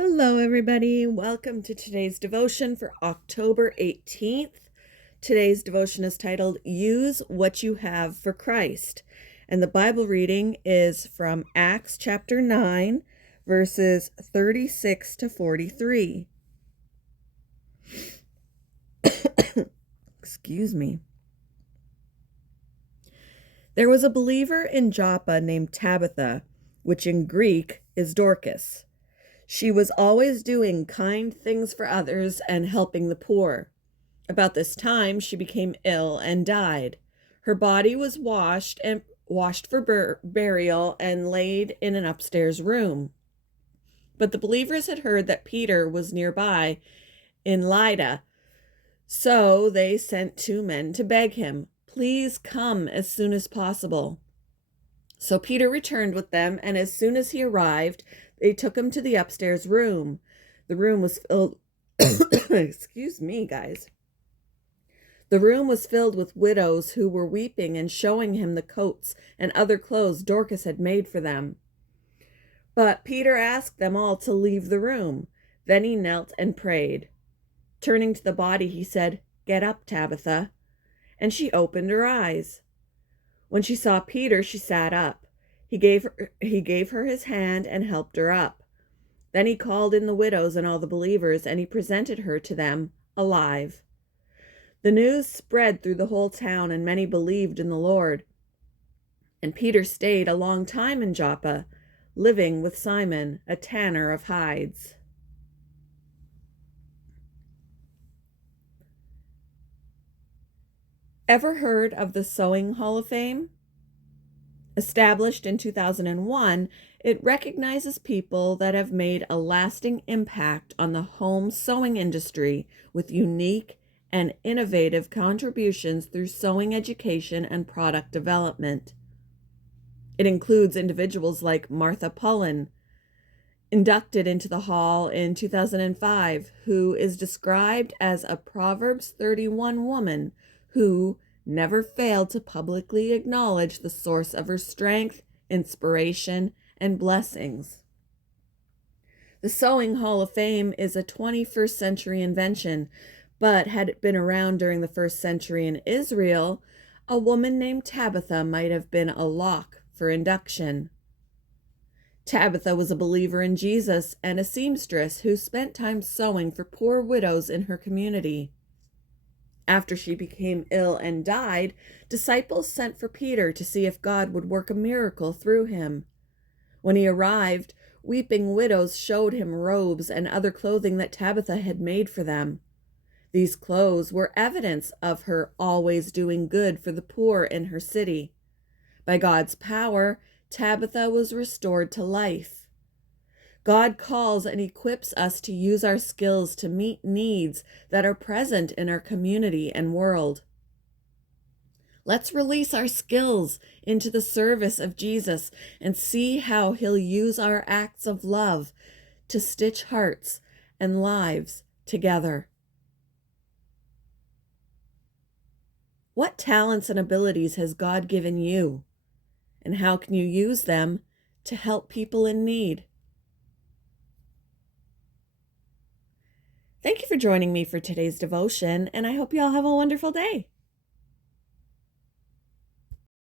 Hello, everybody. Welcome to today's devotion for October 18th. Today's devotion is titled Use What You Have for Christ. And the Bible reading is from Acts chapter 9, verses 36 to 43. Excuse me. There was a believer in Joppa named Tabitha, which in Greek is Dorcas. She was always doing kind things for others and helping the poor. About this time, she became ill and died. Her body was washed for burial and laid in an upstairs room. But the believers had heard that Peter was nearby in Lydda, so they sent 2 men to beg him, "Please come as soon as possible." So Peter returned with them, and as soon as he arrived, they took him to the upstairs room. The room was filled excuse me, guys. The room was filled with widows who were weeping and showing him the coats and other clothes Dorcas had made for them. But Peter asked them all to leave the room. Then he knelt and prayed. Turning to the body, he said, "Get up, Tabitha." And she opened her eyes. When she saw Peter, she sat up. He gave her his hand and helped her up. Then he called in the widows and all the believers, and he presented her to them alive. The news spread through the whole town, and many believed in the Lord. And Peter stayed a long time in Joppa, living with Simon, a tanner of hides. Ever heard of the Sewing Hall of Fame? Established in 2001, it recognizes people that have made a lasting impact on the home sewing industry with unique and innovative contributions through sewing education and product development. It includes individuals like Martha Pullen, inducted into the hall in 2005, who is described as a Proverbs 31 woman who never failed to publicly acknowledge the source of her strength, inspiration, and blessings. The Sewing Hall of Fame is a 21st century invention, but had it been around during the 1st century in Israel, a woman named Tabitha might have been a lock for induction. Tabitha was a believer in Jesus and a seamstress who spent time sewing for poor widows in her community. After she became ill and died, disciples sent for Peter to see if God would work a miracle through him. When he arrived, weeping widows showed him robes and other clothing that Tabitha had made for them. These clothes were evidence of her always doing good for the poor in her city. By God's power, Tabitha was restored to life. God calls and equips us to use our skills to meet needs that are present in our community and world. Let's release our skills into the service of Jesus and see how he'll use our acts of love to stitch hearts and lives together. What talents and abilities has God given you? And how can you use them to help people in need? Thank you for joining me for today's devotion, and I hope you all have a wonderful day.